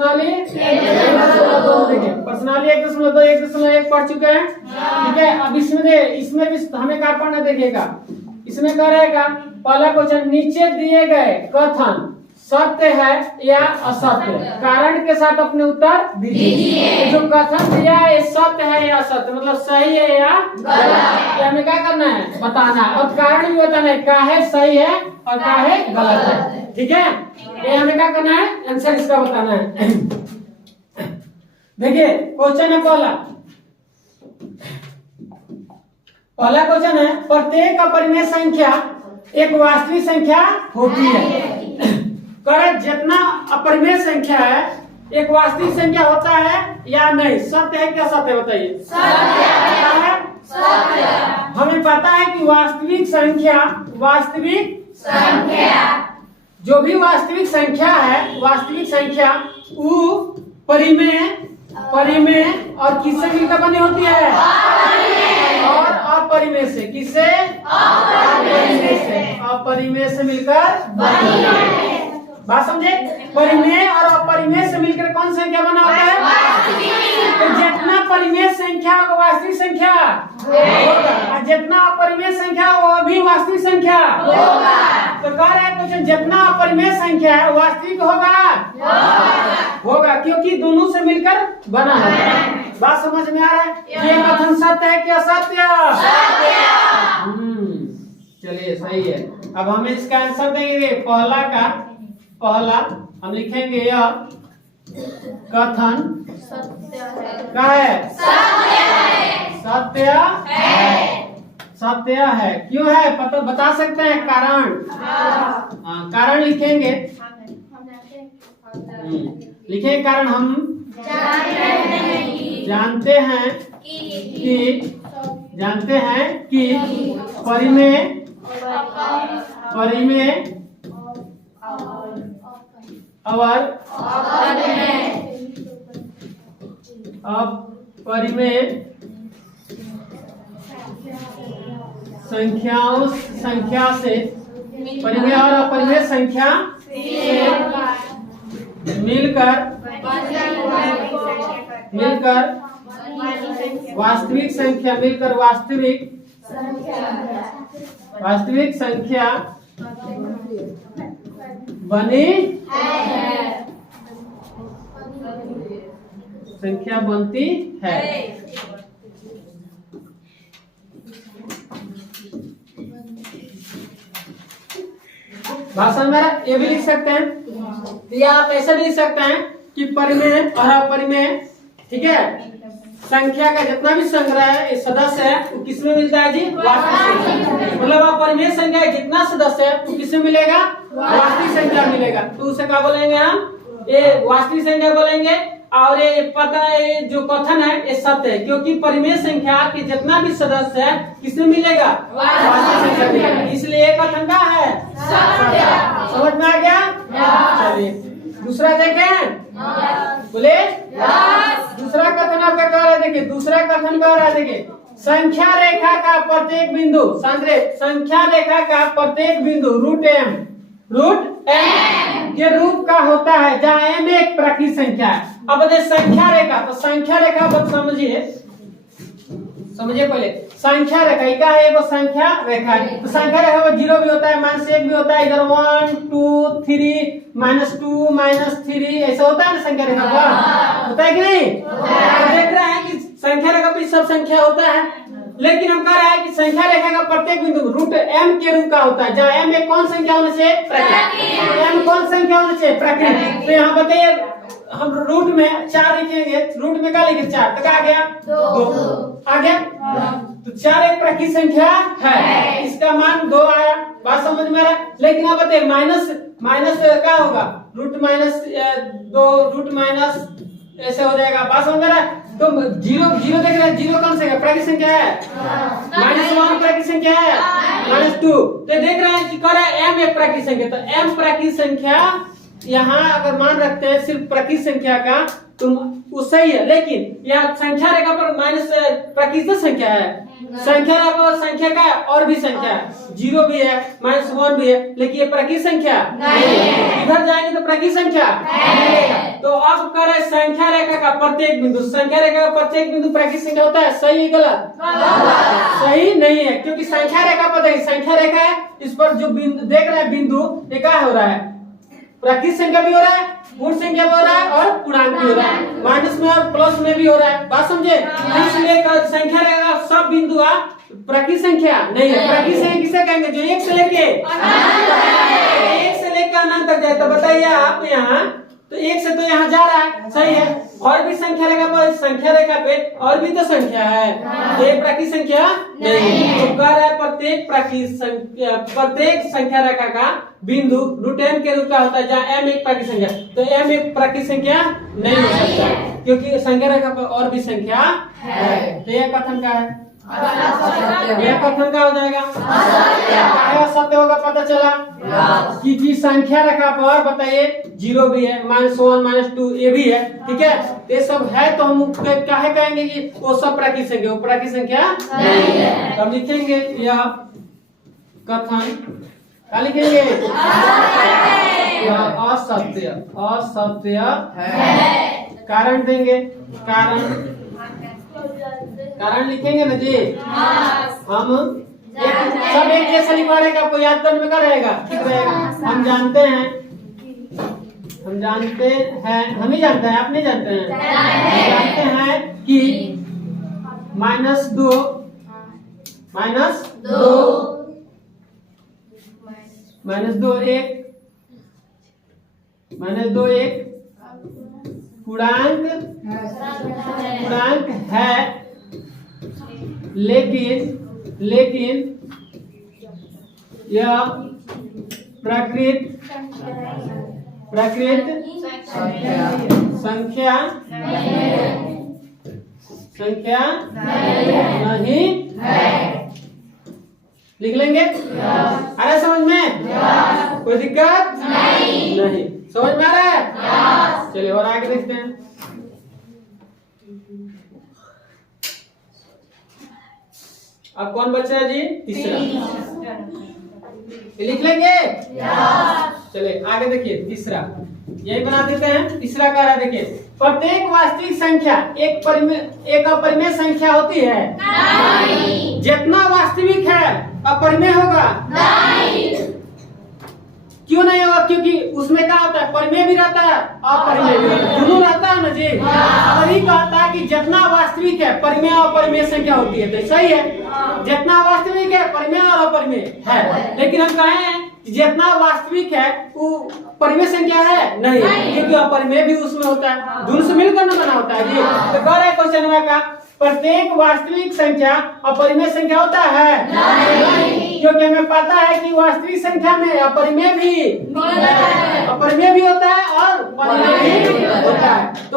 प्रश्नावली 1.2 देखिए, प्रश्नावली 1.2 1.1 पढ़ चुके हैं। ठीक है, अब इसमें भी हमें क्या पढ़ना देखिएगा। इसमें क्या रहेगा, पहला क्वेश्चन, नीचे दिए गए कथन सत्य है या असत्य, कारण के साथ अपने उत्तर दीजिए। जो कथन दिया है ये सत्य है या असत्य, मतलब सही है या गलत, ये हमें क्या करना है, बताना है। और कारण भी बताना है, काहे सही है और काहे गलत है। ठीक है, ये हमें क्या करना है, आंसर इसका बताना है। देखिए क्वेश्चन है पहला क्वेश्चन है, प्रत्येक अपरिमेय संख्या एक वास्तविक संख्या होती है। जितना अपरिमेय संख्या है एक वास्तविक संख्या होता है या नहीं, सत्य है क्या असत्य, बताइए। सत्य है। हमें पता है कि वास्तविक संख्या जो भी वास्तविक संख्या है, वास्तविक संख्या वो परिमेय और किससे मिलकर बनी होती है, और अपरिमेय से। किससे, अपरिमेय से मिलकर बनी है। बात समझे, परिमेय और अपरिमेय से मिलकर कौन संख्या बना होता है, तो जितना परिमेय संख्या होगा वास्तविक संख्या होगा, और जितना अपरिमेय संख्या वो भी वास्तविक संख्या होगा। तो कह रहे हैं क्वेश्चन, जितना अपरिमेय संख्या है वास्तविक होगा, क्योंकि दोनों से मिलकर बना है। बात समझ में आ रहा है, ये कथन सत्य है कि असत्य? चलिए सही है। अब हमें इसका आंसर देंगे। पहला हम लिखेंगे, यह कथन क्या है, सत्य है। क्यों है बता सकते हैं, कारण। कारण लिखेंगे, लिखेंगे कारण। हम जानते हैं कि परिमेय और अपरिमेय संख्या से, परिमेय और अपरिमेय संख्या मिलकर वास्तविक संख्या बनी संख्या बनती है। भाषण में ये भी लिख सकते हैं, या आप ऐसा लिख सकते हैं कि परिमेय और अपरिमेय, ठीक है, संख्या का जितना भी संग्रह है, सदस्य है, वो किसमें मिलता है जी, वास्तविक संख्या। मतलब अपरिमेय संख्या जितना सदस्य है वो किसमें मिलेगा, वास्तविक संख्या मिलेगा। तो उसे क्या बोलेंगे हम, ये वास्तविक संख्या बोलेंगे। और ये पता है, जो कथन है ये सत्य है, क्योंकि परिमेय संख्या के जितना भी सदस्य है किसमें मिलेगा, वास्तविक संख्या मिलेगा। इसलिए ये कथन का है सत्य। समझ में आ गया? चलिए दूसरा देखें, बोले दूसरा कथन आपका कह रहा है। देखिए दूसरा कथन कह रहा है, देखिए संख्या रेखा का प्रत्येक बिंदु, संख्या रेखा का प्रत्येक बिंदु रूट एम के रूप का होता है, जहाँ एम एक प्राकृतिक संख्या है। अब संख्या रेखा, तो संख्या रेखा समझिए पहले। संख्या रेखा क्या है, वो संख्या रेखा है। तो संख्या रेखा में 0 भी होता है, -1 भी होता है, इधर 1 2 3 -2 -3 ऐसा होता है ना संख्या रेखा पर, होता है कि नहीं? देख रहे हैं कि संख्या रेखा पर सब संख्या होता है, लेकिन हम कह रहे हैं कि संख्या रेखा का प्रत्येक बिंदु रूट एम के रूप का होता है, जहाँ एम एक कौन संख्या होने से, एम कौन संख्या होने से, प्राकृतिक। तो यहाँ बताइए, हम रूट में 4 लिखेंगे, रूट में क्या लिखे 4, तो क्या आ गया 2 आ गया। तो 4 एक प्राकृतिक संख्या है, इसका मान 2 आया। बात समझ में आ रहा है? लेकिन अब बताइए माइनस क्या होगा, रूट माइनस 2 रूट माइनस ऐसे हो जाएगा। बात समझ में आ रहा है? तो 0 देख रहे हैं, 0 कौन सा है, प्राकृतिक संख्या है, -1 प्राकृतिक संख्या है, -2। तो देख रहे हैं कि कह रहा है m एक प्राकृतिक संख्या, तो m प्राकृतिक संख्या यहाँ अगर मान रखते हैं सिर्फ प्राकृतिक संख्या का, तो वो सही है। लेकिन यहाँ संख्या रेखा पर माइनस प्राकृतिक संख्या है, संख्या रखा संख्या का और भी संख्या है, 0 भी है, -1 भी है, लेकिन ये प्राकृत संख्या नहीं है। इधर जाएंगे तो प्राकृत संख्या है। तो अब कह रहे संख्या रेखा का प्रत्येक बिंदु, संख्या रेखा का प्रत्येक बिंदु प्राकृत संख्या होता है, सही गलत? सही नहीं है, क्योंकि संख्या रेखा पता है, संख्या रेखा है, इस पर जो बिंदु देख रहे हैं बिंदु ये क्या हो रहा है, प्राकृत संख्या भी हो रहा है, पूर्ण संख्या भी हो रहा है और पूर्णांक भी हो रहा है, माइनस में और प्लस में भी हो रहा है। बात समझे? इसलिए संख्या रहेगा सब बिंदु प्राकृत संख्या नहीं है। प्राकृत संख्या किसे कहेंगे? जो एक से लेके अनंत तक जाए। तो बताइए आप यहाँ तो एक से तो यहाँ जा रहा है, सही है, और भी संख्या रेखा पर, संख्या रेखा पे और भी तो संख्या है, तो एक प्राकृत संख्या नहीं है। तो कह रहा है प्रत्येक संख्या रेखा का बिंदु √m के रूप का होता है, जहाँ m एक प्राकृत संख्या, तो m एक प्राकृत संख्या नहीं हो सकता है, क्योंकि संख्या रेखा पर और भी संख्या है। तो यह कथन का है, यह कथन का हो जाएगा, सत्य होगा। पता चला कि संख्या रेखा पर बताइए 0 भी है, -1 -2 ये भी है, ठीक है, ये सब है, तो हम क्या कहेंगे कि वो सब प्राकृत संख्या, वो प्राकृत संख्या नहीं है। तब लिखेंगे यह कथन, क्या लिखेंगे? असत्य, असत्य है। कारण देंगे, कारण लिखेंगे ना जी। हम सब एक जैसा लिखवा रहे, आपको याद करने में क्या रहेगा? ठीक रहेगा। हम जानते हैं, हम ही जानते हैं, आप नहीं जानते हैं। हम जानते हैं कि -2 एक पूर्णांक है, लेकिन यह प्राकृत संख्या नहीं है। लिख लेंगे? आया समझ में? कोई दिक्कत नहीं। समझ में आ रहा है? चलिए और आगे देखते हैं। अब कौन बचा है जी? तीसरा। लिख लेंगे? चलिए आगे देखिए, तीसरा यही बना देते हैं। तीसरा कह रहा है, देखिए, प्रत्येक वास्तविक संख्या एक अपरिमेय संख्या होती है। नहीं। जितना वास्तविक है अपरिमेय होगा? नहीं। क्यों नहीं होगा? क्योंकि उसमें क्या होता है, परिमेय भी रहता है, अपरिमेय भी रहता है, दोनों रहता है ना जी। वही कहता है कि जितना वास्तविक है परिमेय और अपरिमेय संख्या होती है, तो सही है। जितना वास्तविक है परिमेय और अपरिमेय है, लेकिन हम कहें जितना वास्तविक है वो परिमेय संख्या है नहीं, क्योंकि अपरिमेय भी उसमें होता है, दोनों से मिलकर न बना होता है जी। तो कह रहे क्वेश्चन का प्रत्येक वास्तविक संख्या अपरिमेय संख्या होता है? नहीं। क्योंकि हमें पता है कि वास्तविक संख्या में अपरिमेय भी होता है और परिमेय भी होता है। तो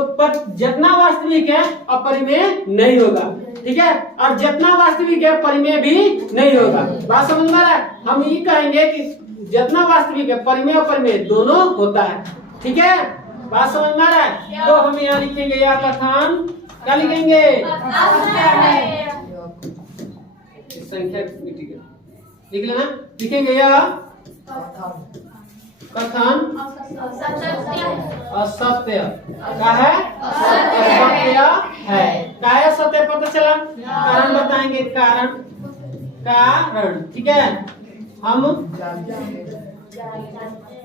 जितना वास्तविक है अपरिमेय नहीं होगा, ठीक है, और जितना वास्तविक है परिमेय भी नहीं होगा। बात समझ में आ रहा है? हम ये कहेंगे कि जितना वास्तविक है परिमेय और परिमेय दोनों होता है, ठीक है। बात समझ में आ रहा है? तो हम यहाँ लिखेंगे यह कथन, क्या लिखेंगे? संख्या लिख लेना, लिखेंगे यह कथन असत्य का है, असत्य है। क्या है असत्य? पता चला। कारण बताएंगे, कारण, ठीक है। हम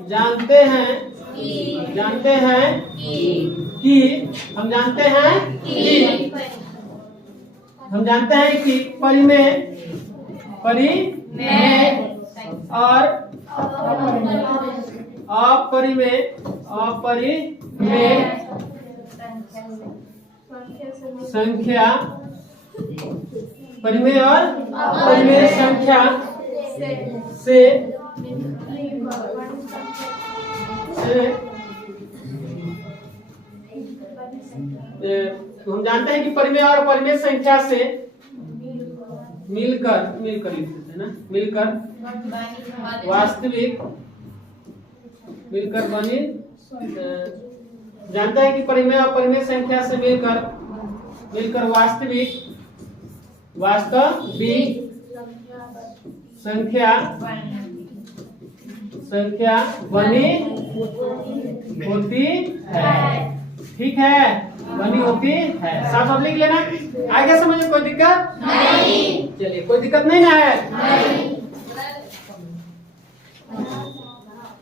जानते हैं कि परिमेय और अपरिमेय संख्या, परिमेय और अपरिमेय संख्या से हम जानते हैं कि परिमेय और अपरिमेय संख्या से मिलकर लिखते हैं ना, मिलकर वास्तविक, बनी, जानता है कि परिमेय और अपरिमेय संख्या से मिलकर वास्तविक संख्या बनी होती है। ठीक है, बनी होती है। साफ साफ लिख लेना। आगे समझो, कोई दिक्कत नहीं? चलिए, कोई दिक्कत नहीं ना है? नहीं।